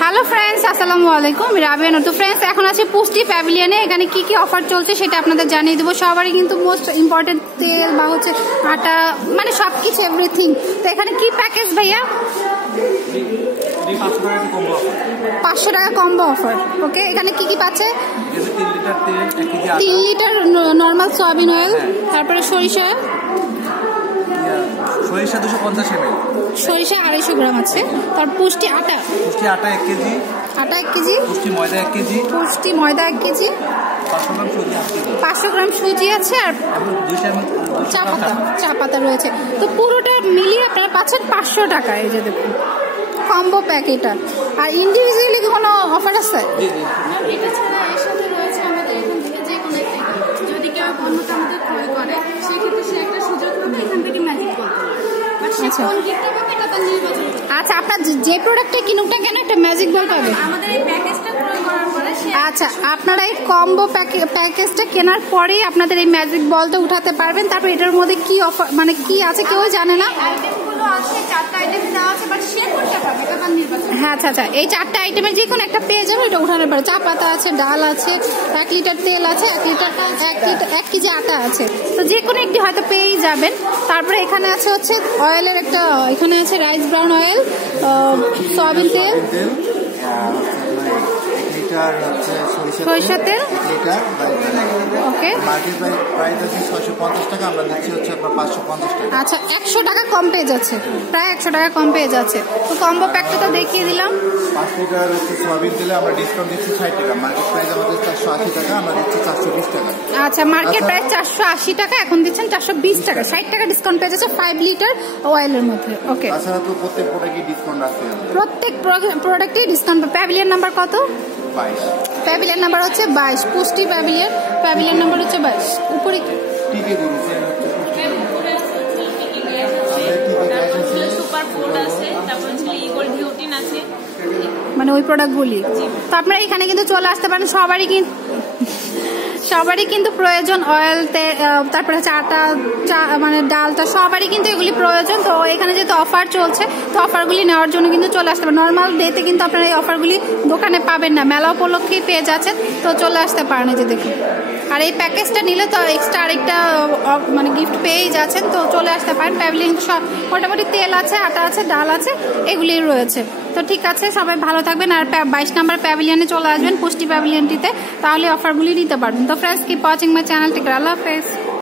Hello friends, আসসালামু আলাইকুম। রাবিয়া। তো ফ্রেন্ডস, এখন আছে পুষ্টি প্যাভিলিয়নে। এখানে কি কি অফার চলছে সেটা আপনাদের জানিয়ে দেবো। সবারই কিন্তু মোস্ট ইম্পর্টেন্ট তেল বা হচ্ছে আটা, মানে সবকিছু এভরিথিং। তো এখানে কি প্যাকেজ ভাইয়া? 500 টাকা কম্বো অফার। ওকে, এখানে কি কি পাচ্ছে? 3 লিটার নর্মাল সয়াবিন অয়েল, তারপরে সরিষা 250 ml, সরিষা 250 গ্রাম আছে। তারপর পুষ্টি আটা 1 কেজি, আটা 1 কেজি, পুষ্টি ময়দা 1 কেজি, পুষ্টি ময়দা 1 কেজি, 500 গ্রাম সুজি আছে, আর চা পাতা রয়েছে। তো পুরোটা মিলিয়ে আপনারা পাচ্ছেন 500 টাকা। এই যে দেখুন কম্বো প্যাক এটা। আর ইন্ডিভিজুয়ালি কি কোনো অফার আছে? এটা ছাড়া এর সাথে রয়েছে আমাদের এখান থেকে যে কোনো একটা, যদি কেউ পণ্যটা আমাদের ক্রয় করে সেক্ষেত্রে সে একটা সুযোগ পাবে এখান থেকে ম্যাজিক করতে পারে। আচ্ছা এটা তার নির্বাচন। আচ্ছা, আপনার যে প্রোডাক্টটা কিনুক না কেন একটা ম্যাজিক বল পাবে। আমাদের এই প্যাকেজটা ক্রয় করার পরে আচ্ছা, আপনারা এই কম্বো প্যাকেজটা কেনার পরেই আপনাদের এই ম্যাজিক বলটা উঠাতে পারবেন। তারপর এটার মধ্যে কি অফার, মানে কি আছে কেউ জানে না। আইটেমগুলো আছে, 4টা আইটেম দেওয়া আছে, বাট সে কোনটা পাবে এটা তার নির্বাচন। হ্যাঁ, আচ্ছা, এই 4টা আইটেমের যে কোনো একটা পেয়ে যাবে, এটা উঠানোর পরে চা পাতা আছে, ডাল আছে, 1 লিটার তেল আছে, 1 কেজি আটা আছে। তো যে কোনো একটি হয়তো পেয়েই যাবেন। তারপরে এখানে আছে হচ্ছে অয়েলের একটা, এখানে আছে রাইস ব্রাউন অয়েল, সয়াবিন তেল, সরিষার তেল। ওকে, মার্কেট প্রাইস আছে 650 টাকা, আমরা দিচ্ছি হচ্ছে আপনার 550 টাকা। আচ্ছা, 100 টাকা কম পেয়ে যাচ্ছে, প্রায় 100 টাকা কম পেয়ে যাচ্ছে। তো কম্বো প্যাকটা তো দেখিয়ে দিলাম। 5 লিটার হচ্ছে সয়াবিন তেলে আমরা ডিসকাউন্ট দিচ্ছি 60 টাকা। মার্কেট প্রাইস আমাদের 480 টাকা, আমরা দিচ্ছি 420 টাকা। আচ্ছা, মার্কেট প্রাইস 480 টাকা, এখন দিচ্ছেন 420 টাকা, 60 টাকা ডিসকাউন্ট পেয়ে যাচ্ছে 5 লিটার অয়েলের মধ্যে। ওকে, তাছাড়া তো প্রত্যেক প্রোডাক্টে ডিসকাউন্ট রাখতে হবে, প্রত্যেক প্রোডাক্টে ডিসকাউন্ট। প্যাভিলিয়ন নাম্বার কত? 22। প্যাভিলিয়ন নাম্বার হচ্ছে 22, পুষ্টি প্যাভিলিয়ন নাম্বার হচ্ছে 22। উপরে টিকে দিচ্ছে সুপার ফুড আছে, তারপর হচ্ছে ইগল ডিউটিন আছে, মানে ওই প্রোডাক্টগুলি। তো আপনারা এখানে কিন্তু চলে আসতে পারেন। সবারই কিন্তু প্রয়োজন অয়েল, তারপরে হচ্ছে আটা, চা, মানে ডালটা, সবারই কিন্তু এগুলি প্রয়োজন। তো এখানে যেহেতু অফার চলছে, তো অফারগুলি নেওয়ার জন্য কিন্তু চলে আসতে পারেন। নর্মাল ডেতে কিন্তু আপনারা এই অফারগুলি দোকানে পাবেন না, মেলা উপলক্ষেই পেয়ে যাচ্ছেন। তো চলে আসতে পারেন, এই যে দেখুন। আর এই প্যাকেজটা নিলে তো এক্সট্রা আরেকটা মানে গিফট পেয়েই যাচ্ছেন। তো চলে আসতে পারেন। প্যাভিলিয়ন সব মোটামুটি তেল আছে, আটা আছে, ডাল আছে, এগুলি রয়েছে। তো ঠিক আছে, সবাই ভালো থাকবেন। আর 22 নাম্বার প্যাভিলিয়নে চলে আসবেন, পুষ্টি প্যাভিলিয়নটিতে, তাহলে অফারগুলি নিতে পারবেন। তো friends, keep watching my channel. Take care, আল্লাহ হাফেজ।